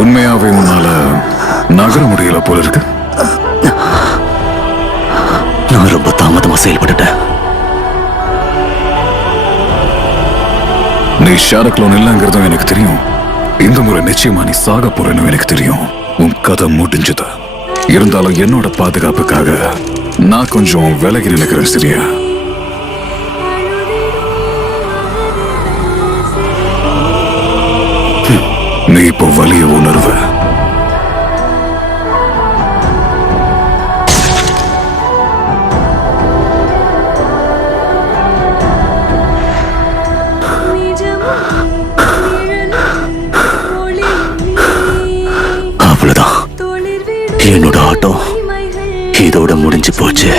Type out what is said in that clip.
உண்மையாவே உன்னால நகர முடியல போல இருக்கு. நான் ரொம்ப தாமதமா செயல்பட்டுட்டேன். நீ ஷாரக்லோன் இல்லைங்கிறதும் எனக்கு தெரியும். இந்த முறை நிச்சயமா நீ சாக போறேன்னு எனக்கு தெரியும். உன் கதை முடிஞ்சது. இருந்தாலும் என்னோட பாதுகாப்புக்காக நான் கொஞ்சம் விலகி நினைக்கிறேன், சரியா? நீ இப்போ வலிய உணர்வ. அவ்வளவுதான், என்னோட ஆட்டம் இதோட முடிஞ்சு போச்சு.